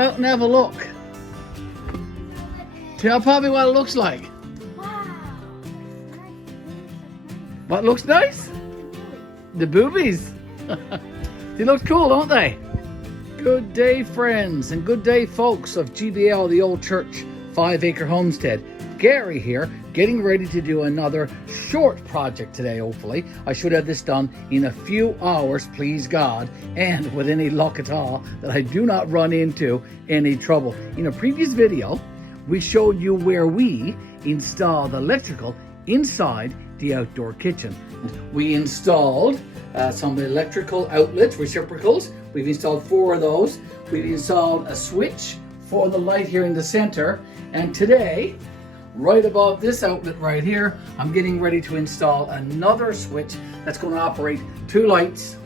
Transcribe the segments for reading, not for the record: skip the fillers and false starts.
out and have a look. Tell Poppy what it looks like. Wow. What looks nice? The boobies. They look cool, don't they? Good day, friends, and good day, folks of GBL, the old church, 5-acre homestead. Garry here, getting ready to do another short project today, hopefully. I should have this done in a few hours, please God, and with any luck at all, that I do not run into any trouble. In a previous video, we showed you where we installed electrical inside the outdoor kitchen. We installed some electrical outlets, reciprocals. We've installed 4 of those. We've installed a switch for the light here in the center. And today, right above this outlet right here, I'm getting ready to install another switch that's going to operate 2 lights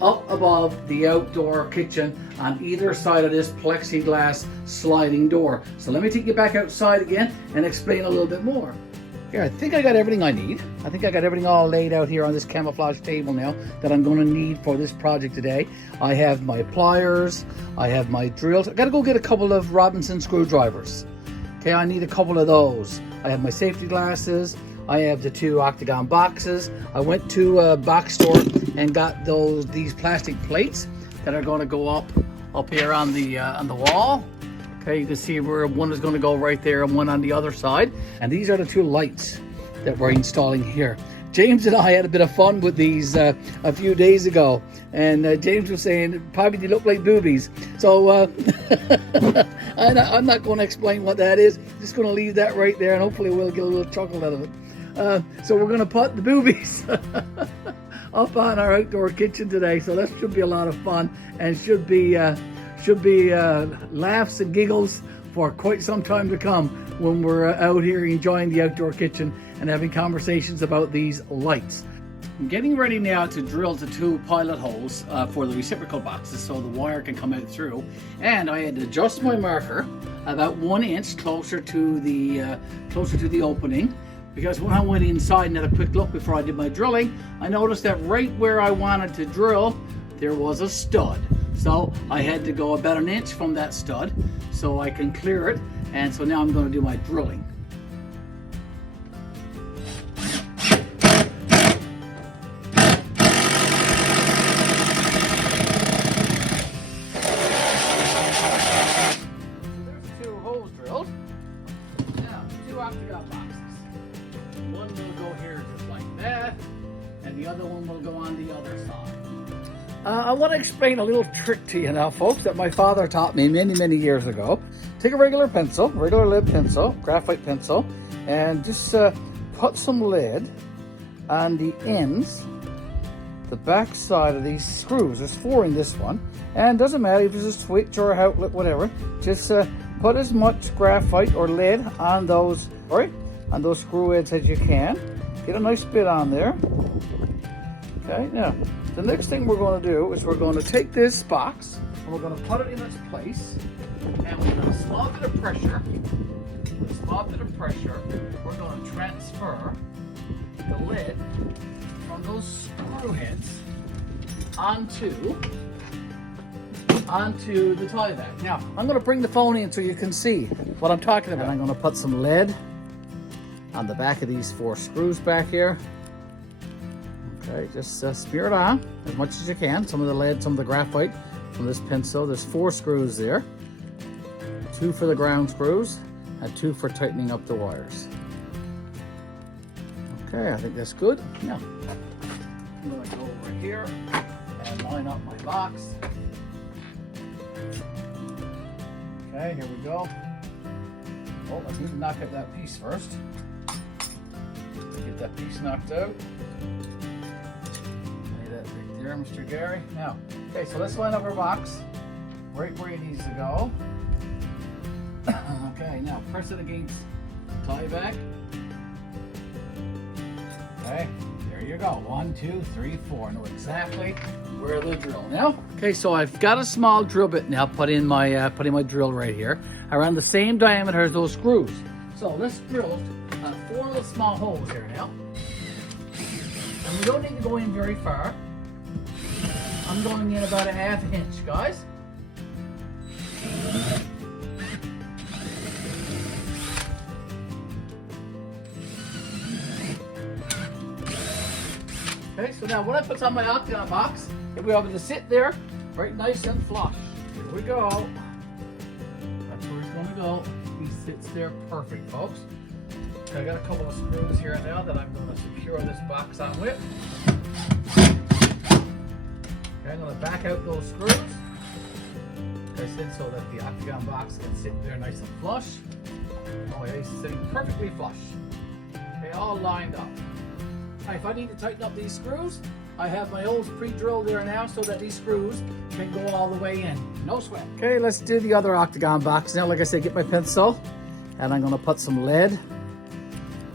up above the outdoor kitchen on either side of this plexiglass sliding door. So let me take you back outside again and explain a little bit more. Here, I think I got everything I need. I think I got everything all laid out here on this camouflage table now that I'm going to need for this project today. I have my pliers, I have my drills. I got to go get a couple of Robinson screwdrivers. Okay, I need a couple of those. I have my safety glasses. I have the 2 octagon boxes. I went to a box store and got these plastic plates that are going to go up here on the wall. Okay, you can see where one is going to go right there and one on the other side. And these are the 2 lights that we're installing here. James and I had a bit of fun with these a few days ago. And James was saying, Poppy, they look like boobies. So I'm not going to explain what that is. Just going to leave that right there and hopefully we'll get a little chuckle out of it. So we're going to put the boobies up on our outdoor kitchen today. So that should be a lot of fun and should be laughs and giggles for quite some time to come when we're out here enjoying the outdoor kitchen and having conversations about these lights. I'm getting ready now to drill the 2 pilot holes for the reciprocal boxes so the wire can come out through. And I had to adjust my marker about 1 inch closer to the opening, because when I went inside and had a quick look before I did my drilling, I noticed that right where I wanted to drill, there was a stud. So I had to go about 1 inch from that stud so I can clear it. And so now I'm going to do my drilling. There's 2 holes drilled. Now, 2 octagon boxes. One will go here just like that, and the other one will go on the other side. I want to explain a little trick to you now, folks, that my father taught me many years ago. Take a regular pencil, regular lead pencil, graphite pencil, and just put some lead on the ends, the back side of these screws. There's 4 in this one, and doesn't matter if it's a switch or a outlet, whatever. Just put as much graphite or lead on those, on those screw heads as you can. Get a nice bit on there. Okay, now the next thing we're going to do is we're going to take this box and we're going to put it in its place, and with a small bit of pressure, we're going to transfer the lid from those screw heads onto the tie back. Now, I'm going to bring the phone in so you can see what I'm talking about. And I'm going to put some lead on the back of these 4 screws back here. Okay, just smear it on as much as you can. Some of the lead, some of the graphite from this pencil. There's 4 screws there. 2 for the ground screws and 2 for tightening up the wires. Okay, I think that's good. Now, I'm going to go over here and line up my box. Okay, here we go. Oh, I need to knock out that piece first. Get that piece knocked out. There, Mr. Garry. Now, okay, so let's line up our box right where it needs to go. Okay, now press it against tie back. Okay, there you go. 1, 2, 3, 4. I know exactly where the drill now. Okay, so I've got a small drill bit now put in my drill right here around the same diameter as those screws. So let's drill 4 little small holes here now. And we don't need to go in very far. I'm going in about a 1/2 inch, guys. Okay, so now when I put on my octagon box, it'll be able to sit there right nice and flush. Here we go. That's where it's going to go. He sits there perfect, folks. Okay, I got a couple of screws here now that I'm going to secure this box on with. Okay, I'm going to back out those screws. Like I said, so that the octagon box can sit there nice and flush. Oh yeah, he's sitting perfectly flush. Okay, all lined up. If I need to tighten up these screws, I have my holes pre-drilled there now so that these screws can go all the way in. No sweat. Okay, let's do the other octagon box now. Like I said, get my pencil and I'm going to put some lead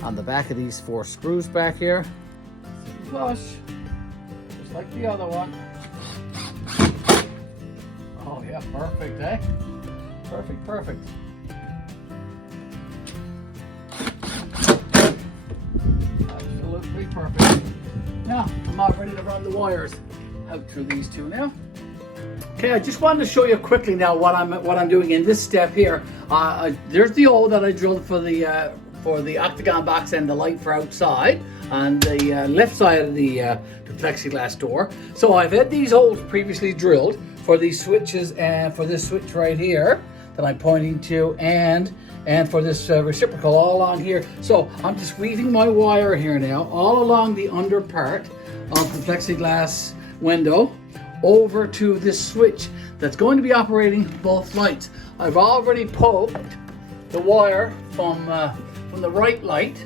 on the back of these 4 screws back here. Flush, just like the other one. Oh yeah, perfect, eh? Perfect, perfect. Absolutely perfect. Now, I'm all ready to run the wires out through these 2 now. Okay, I just wanted to show you quickly now what I'm doing in this step here. There's the hole that I drilled for the octagon box and the light for outside on the left side of the plexiglass door. So I've had these holes previously drilled for these switches and for this switch right here that I'm pointing to, and for this reciprocal all along here. So I'm just weaving my wire here now all along the under part of the plexiglass window over to this switch that's going to be operating both lights. I've already poked the wire from the right light,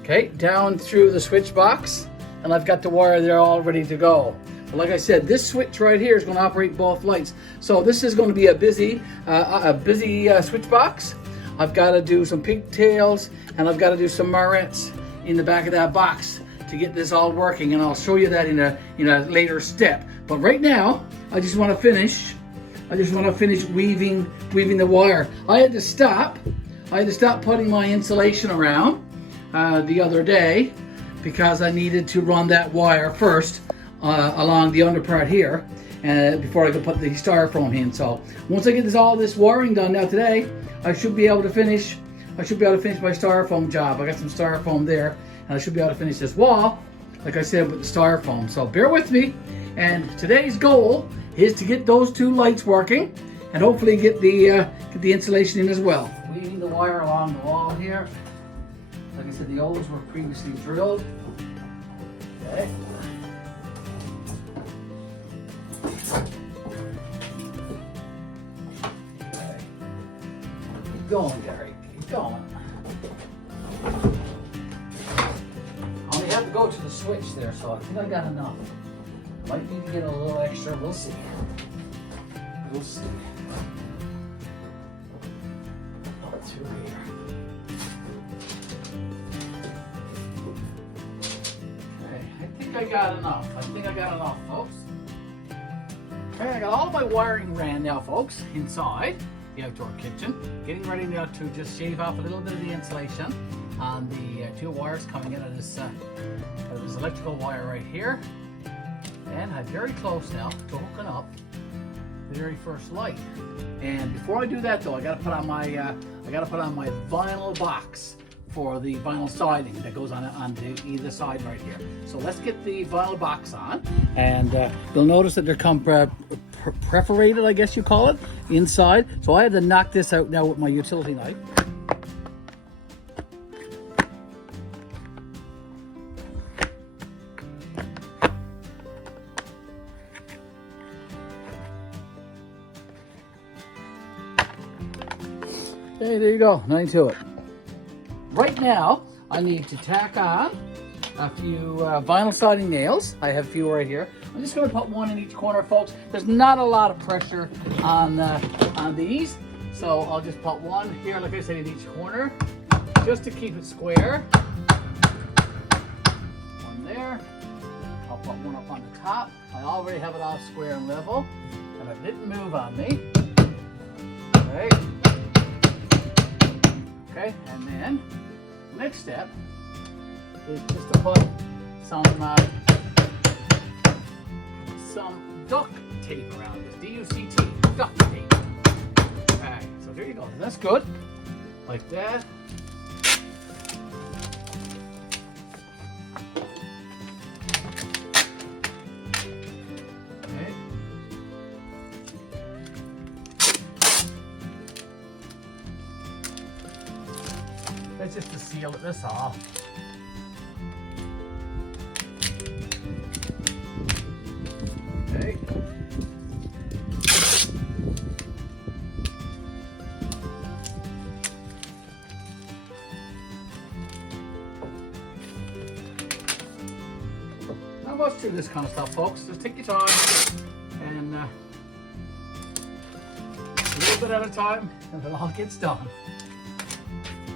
okay, down through the switch box, and I've got the wire there all ready to go. But like I said, this switch right here is going to operate both lights. So this is going to be a busy switch box. I've got to do some pigtails and I've got to do some marrettes in the back of that box to get this all working, and I'll show you that in a later step. But right now, I just want to finish weaving the wire. I had to stop putting my insulation around the other day because I needed to run that wire first along the under part here before I could put the styrofoam in. So once I get all this wiring done now today, I should be able to finish my styrofoam job. I got some styrofoam there, and I should be able to finish this wall, like I said, with the styrofoam. So bear with me. And today's goal is to get those 2 lights working, and hopefully get the insulation in as well. Weaving the wire along the wall here. Like I said, the holes were previously drilled. Okay. Keep going, Garry. Keep going. I only have to go to the switch there, so I think I got enough. Might need to get a little extra. We'll see. We'll see. Up through here. Okay, I think I got enough, folks. Okay, I got all my wiring ran now, folks, inside the outdoor kitchen. Getting ready now to just shave off a little bit of the insulation on the 2 wires coming in of this electrical wire right here. And I'm very close now to hooking up the very first light. And before I do that though, I gotta put on my vinyl box for the vinyl siding that goes on the either side right here. So let's get the vinyl box on, and you'll notice that they're perforated, I guess you call it, inside. So I had to knock this out now with my utility knife. Okay, there you go, nothing to it. Right now, I need to tack on a few vinyl siding nails. I have a few right here. I'm just going to put 1 in each corner, folks. There's not a lot of pressure on these, so I'll just put 1 here, like I said, in each corner, just to keep it square. 1 there. I'll put 1 up on the top. I already have it all square and level, and it didn't move on me. Okay. Okay, and then the next step is just to put some duct tape around this, D-U-C-T, duct tape. Okay, so there you go. That's good. Like that. Okay. That's just to seal this off. Okay. Not much to this kind of stuff, folks. Just take your time and a little bit at a time, and it all gets done.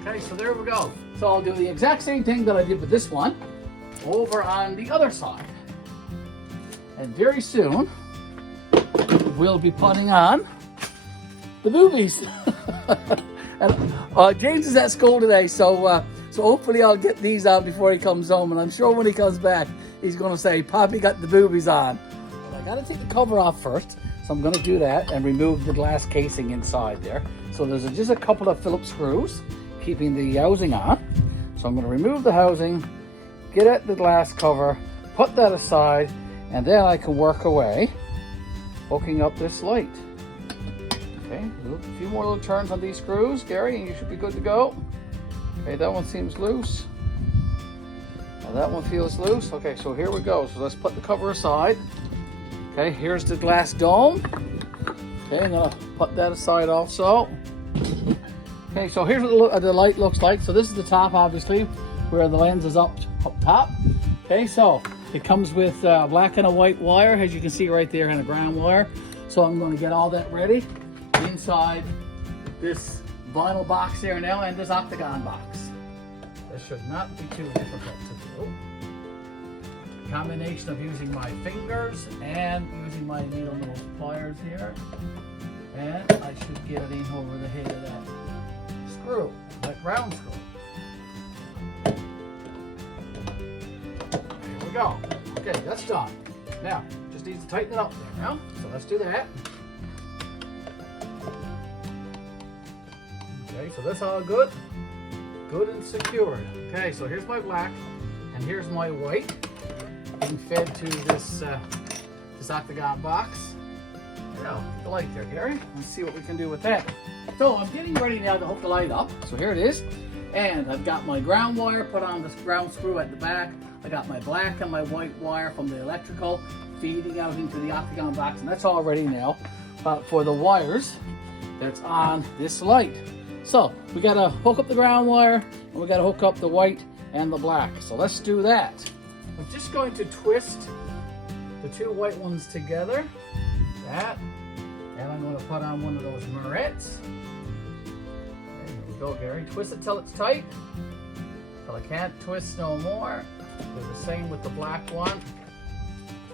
Okay, so there we go. So I'll do the exact same thing that I did with this one over on the other side. And very soon, we'll be putting on the boobies. And James is at school today, so hopefully I'll get these on before he comes home. And I'm sure when he comes back, he's going to say, Poppy got the boobies on. But I got to take the cover off first. So I'm going to do that and remove the glass casing inside there. So there's just a couple of Phillips screws keeping the housing on. So I'm going to remove the housing, get at the glass cover, put that aside, and then I can work away hooking up this light. Okay, a few more little turns on these screws, Gary, and you should be good to go. Okay, that one seems loose. And that one feels loose. Okay, so here we go. So let's put the cover aside. Okay, here's the glass dome. Okay, I'm gonna put that aside also. Okay, so here's what the light looks like. So this is the top, obviously, where the lens is up top. Okay, so it comes with black and a white wire, as you can see right there, and a ground wire. So I'm going to get all that ready inside this vinyl box here now, and this octagon box. This should not be too difficult to do. A combination of using my fingers and using my needle nose pliers here. And I should get it in over the head of that screw, that round screw. There we go. Okay, that's done. Now, just needs to tighten it up there now. So let's do that. Okay, so that's all good. Good and secured. Okay, so here's my black and here's my white being fed to this this octagon box. Now, the light there, Gary. Let's see what we can do with that. So I'm getting ready now to hook the light up. So here it is. And I've got my ground wire put on this ground screw at the back. I got my black and my white wire from the electrical feeding out into the octagon box. And that's all ready now for the wires that's on this light. So we got to hook up the ground wire and we got to hook up the white and the black. So let's do that. I'm just going to twist the two white ones together. That. And I'm going to put on one of those Morettes. There we go, Gary. Twist it till it's tight. Till I can't twist no more. Do the same with the black one.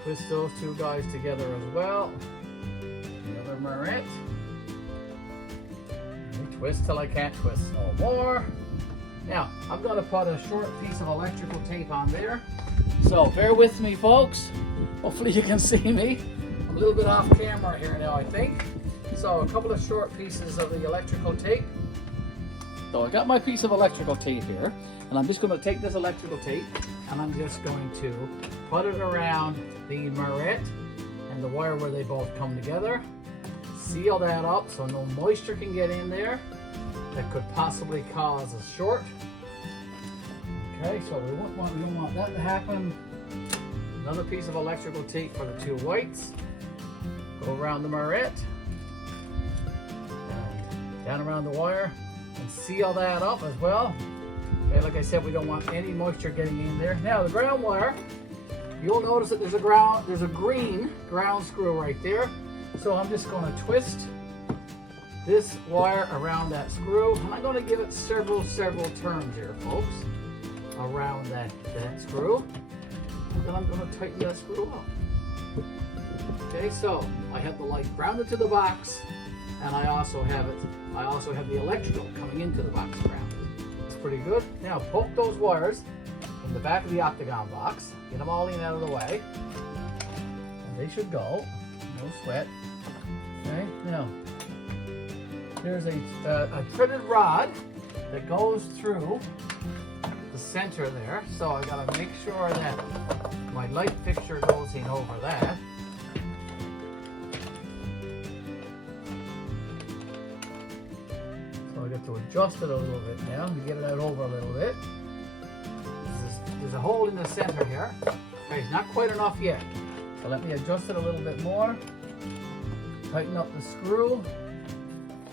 Twist those two guys together as well. Another Morette. Twist till I can't twist no more. Now, I'm going to put a short piece of electrical tape on there. So bear with me, folks. Hopefully you can see me. I'm a little bit off camera here now, I think. So a couple of short pieces of the electrical tape. So I got my piece of electrical tape here, and I'm just going to take this electrical tape and I'm just going to put it around the Morette and the wire where they both come together. Seal that up so no moisture can get in there that could possibly cause a short. Okay, so we don't want that to happen. Another piece of electrical tape for the two whites. Go around the Morette and down around the wire and seal that up as well. Okay, like I said, we don't want any moisture getting in there. Now the ground wire, you'll notice that there's a green ground screw right there. So I'm just going to twist this wire around that screw, and I'm going to give it several turns here, folks, around that screw. And then I'm going to tighten that screw up. Okay, so I have the light grounded to the box, and I also have the electrical coming into the box grounded. It's pretty good. Now poke those wires in the back of the octagon box. Get them all in out of the way, and they should go. No sweat. Okay, now there's a threaded rod that goes through the center there. So I gotta make sure that my light fixture goes in over that. So I got to adjust it a little bit now to get it out over a little bit. There's a hole in the center here. Okay, it's not quite enough yet. So let me adjust it a little bit more. Tighten up the screw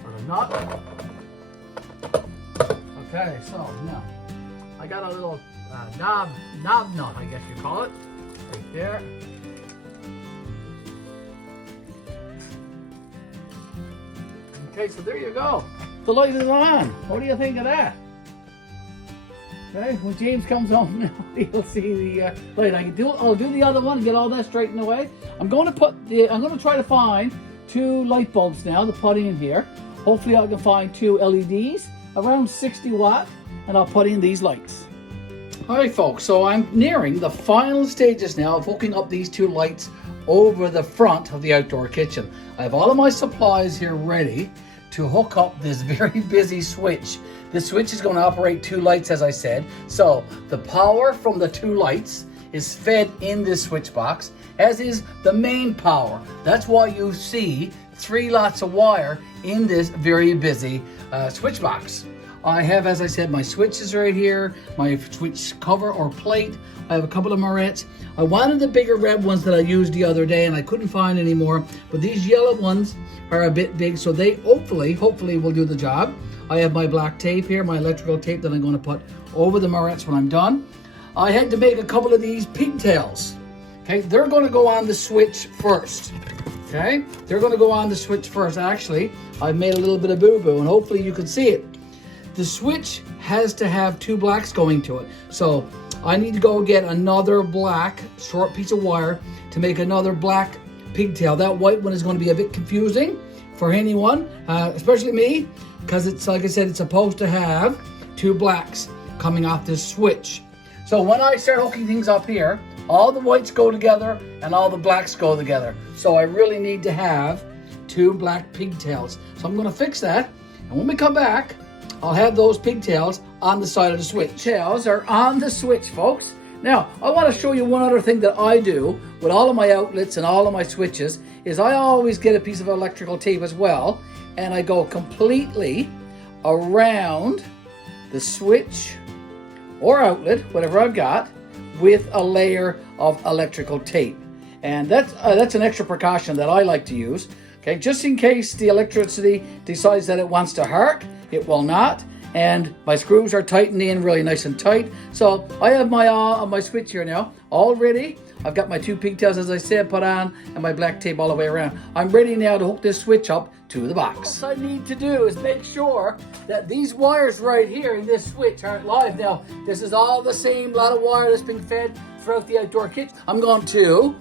or the nut. Okay, so now I got a little knob nut, I guess you call it, right there. Okay, so there you go. The light is on. What do you think of that? Okay, when James comes home now, he'll see the light. I'll do the other one and get all that straightened away. I'm going to try to find 2 light bulbs now to put in here. Hopefully I can find 2 LEDs around 60 watt, and I'll put in these lights. All right, folks, so I'm nearing the final stages now of hooking up these 2 lights over the front of the outdoor kitchen. I have all of my supplies here ready to hook up this very busy switch. This switch is going to operate 2 lights, as I said. So the power from the 2 lights is fed in this switch box, as is the main power. That's why you see 3 lots of wire in this very busy switch box. I have, as I said, my switches right here, my switch cover or plate. I have a couple of morettes. I wanted the bigger red ones that I used the other day and I couldn't find any more, but these yellow ones are a bit big, so they hopefully will do the job. I have my black tape here, my electrical tape that I'm going to put over the morettes when I'm done. I had to make a couple of these pigtails. Okay, they're going to go on the switch first. Okay, they're going to go on the switch first. Actually, I've made a little bit of boo-boo and hopefully you can see it. The switch has to have 2 blacks going to it. So I need to go get another black short piece of wire to make another black pigtail. That white one is going to be a bit confusing for anyone, especially me, because it's, like I said, it's supposed to have 2 blacks coming off this switch. So when I start hooking things up here, all the whites go together and all the blacks go together. So I really need to have 2 black pigtails. So I'm going to fix that. And when we come back, I'll have those pigtails on the side of the switch. Pigtails are on the switch, folks. Now, I want to show you one other thing that I do with all of my outlets and all of my switches is I always get a piece of electrical tape as well, and I go completely around the switch or outlet, whatever I've got, with a layer of electrical tape. And that's an extra precaution that I like to use, okay, just in case the electricity decides that it wants to arc. It will not, and my screws are tightened in really nice and tight. So I have my switch here now all ready. I've got my 2 pigtails, as I said, put on, and my black tape all the way around. I'm ready now to hook this switch up to the box. What I need to do is make sure that these wires right here in this switch aren't live. Now, this is all the same lot of wire that's being fed throughout the outdoor kitchen. I'm going to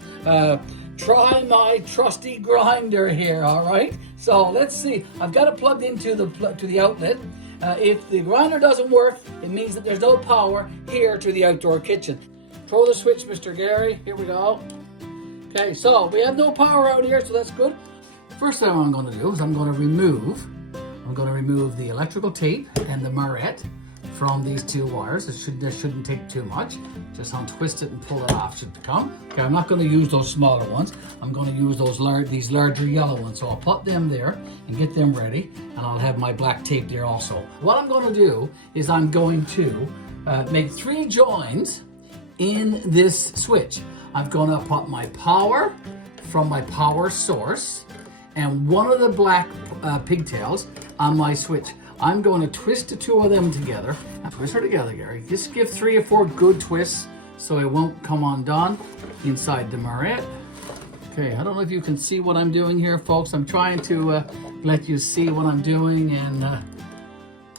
try my trusty grinder here, all right? So let's see. I've got it plugged into the outlet. If the grinder doesn't work, it means that there's no power here to the outdoor kitchen. Throw the switch, Mr. Garry. Here we go. Okay, so we have no power out here, so that's good. First thing I'm going to do is I'm going to remove the electrical tape and the marette from these 2 wires. This shouldn't take too much. Just untwist it and pull it off should come. Okay, I'm not going to use those smaller ones. I'm going to use these larger yellow ones. So I'll put them there and get them ready, and I'll have my black tape there also. What I'm going to do is I'm going to make 3 joins in this switch. I'm going to put my power from my power source and one of the black pigtails on my switch. I'm going to twist the 2 of them together. Now, twist her together, Garry. Just give 3 or 4 good twists so it won't come undone inside the marette. Okay, I don't know if you can see what I'm doing here, folks. I'm trying to let you see what I'm doing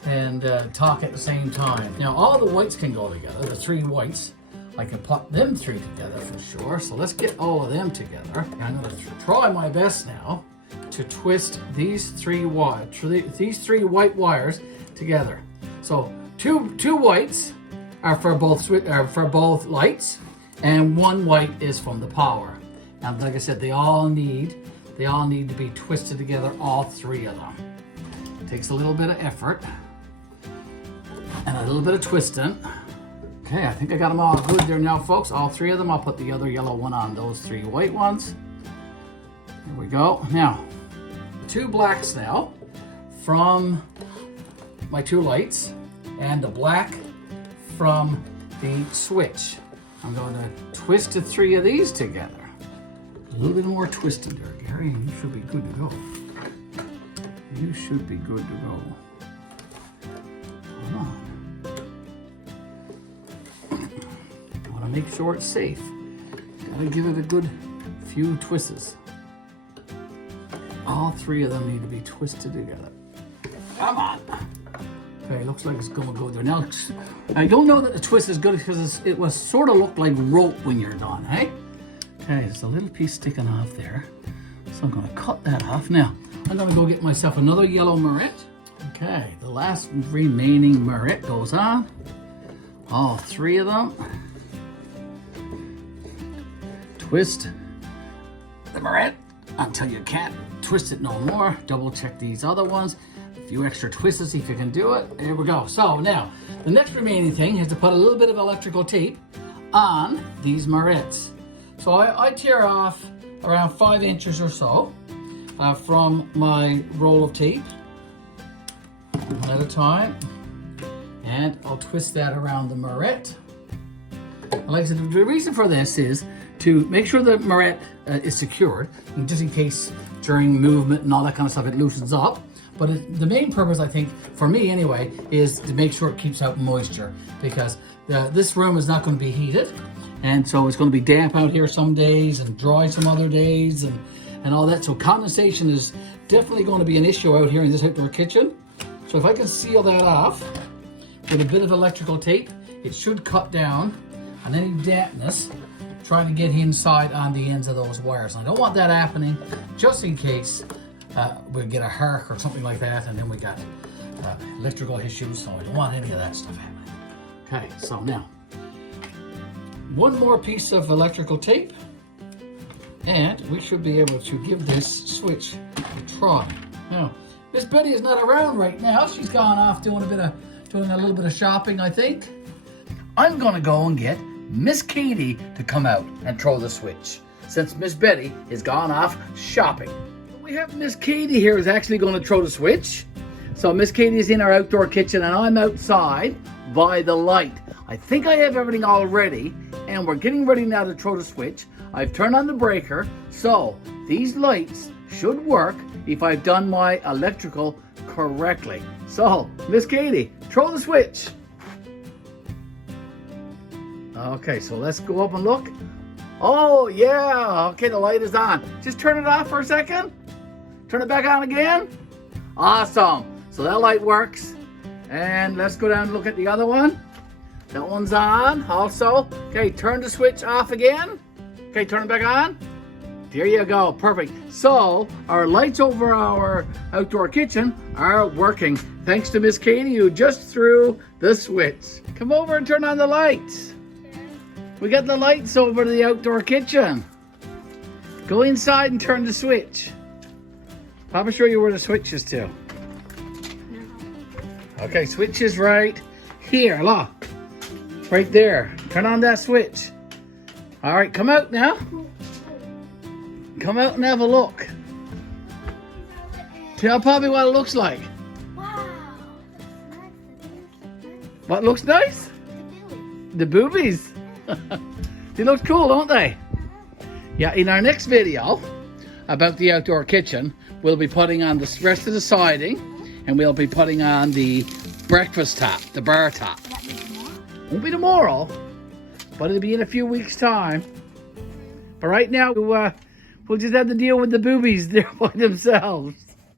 and talk at the same time. Now, all the whites can go together, the 3 whites. I can put them 3 together for sure. So let's get all of them together. I'm going to try my best now to twist these 3 white wires together. So two whites are for both lights, and 1 white is from the power. And like I said, they all need to be twisted together, all 3 of them. Takes a little bit of effort and a little bit of twisting. Okay, I think I got them all good there now, folks. All three of them. I'll put the other yellow one on those three white ones. There we go. Now, 2 blacks now from my 2 lights and the black from the switch. I'm going to twist the 3 of these together. A little bit more twisted there, Garry, and you should be good to go. You should be good to go. Come on. I want to make sure it's safe. Gotta give it a good few twists. All 3 of them need to be twisted together. Come on. Okay, looks like it's gonna go there. Now, I don't know that the twist is good because it was sort of look like rope when you're done, hey? Okay, there's a little piece sticking off there. So I'm gonna cut that off. Now, I'm gonna go get myself another yellow mirror. Okay, the last remaining mirror goes on. All 3 of them. Twist the mirror until you can't twist it no more. Double check these other ones. A few extra twists, see if you can do it. There we go. So now, the next remaining thing is to put a little bit of electrical tape on these mirrors. So I tear off around 5 inches or so from my roll of tape, one at a time, and I'll twist that around the mirror. Like I said, the reason for this is to make sure the mirror is secured, and just in case during movement and all that kind of stuff it loosens up. But the main purpose, I think, for me anyway, is to make sure it keeps out moisture, because this room is not going to be heated, and so it's going to be damp out here some days and dry some other days and all that. So condensation is definitely going to be an issue out here in this outdoor kitchen. So if I can seal that off with a bit of electrical tape, it should cut down on any dampness trying to get inside on the ends of those wires. And I don't want that happening, just in case we get a hark or something like that, and then we got electrical issues, so I don't want any of that stuff happening. Okay, so now, one more piece of electrical tape, and we should be able to give this switch a try. Now, Miss Betty is not around right now. She's gone off doing a little bit of shopping, I think. I'm gonna go and get Miss Katie to come out and throw the switch, since Miss Betty is gone off shopping. We have Miss Katie here who's actually going to throw the switch. So Miss Katie is in our outdoor kitchen and I'm outside by the light. I think I have everything all ready and we're getting ready now to throw the switch. I've turned on the breaker, so these lights should work if I've done my electrical correctly. So, Miss Katie, throw the switch. Okay, so let's go up and look. Oh yeah, okay, the light is on. Just turn it off for a second. Turn it back on again. Awesome. So that light works. And let's go down and look at the other one. That one's on also. Okay, turn the switch off again. Okay, turn it back on. There you go, perfect. So our lights over our outdoor kitchen are working thanks to Miss Katie who just threw the switch. Come over and turn on the lights. We got the lights over to the outdoor kitchen. Go inside and turn the switch. Papa show you where the switch is to. Okay, switch is right here, look. Right there. Turn on that switch. All right, come out now. Come out and have a look. Tell Poppy what it looks like. Wow. What looks nice? The boobies. They look cool, don't they? Yeah, in our next video about the outdoor kitchen, we'll be putting on the rest of the siding and we'll be putting on the breakfast top, the bar top. Won't be tomorrow, but it'll be in a few weeks' time. But right now, we'll just have to deal with the boobies there by themselves.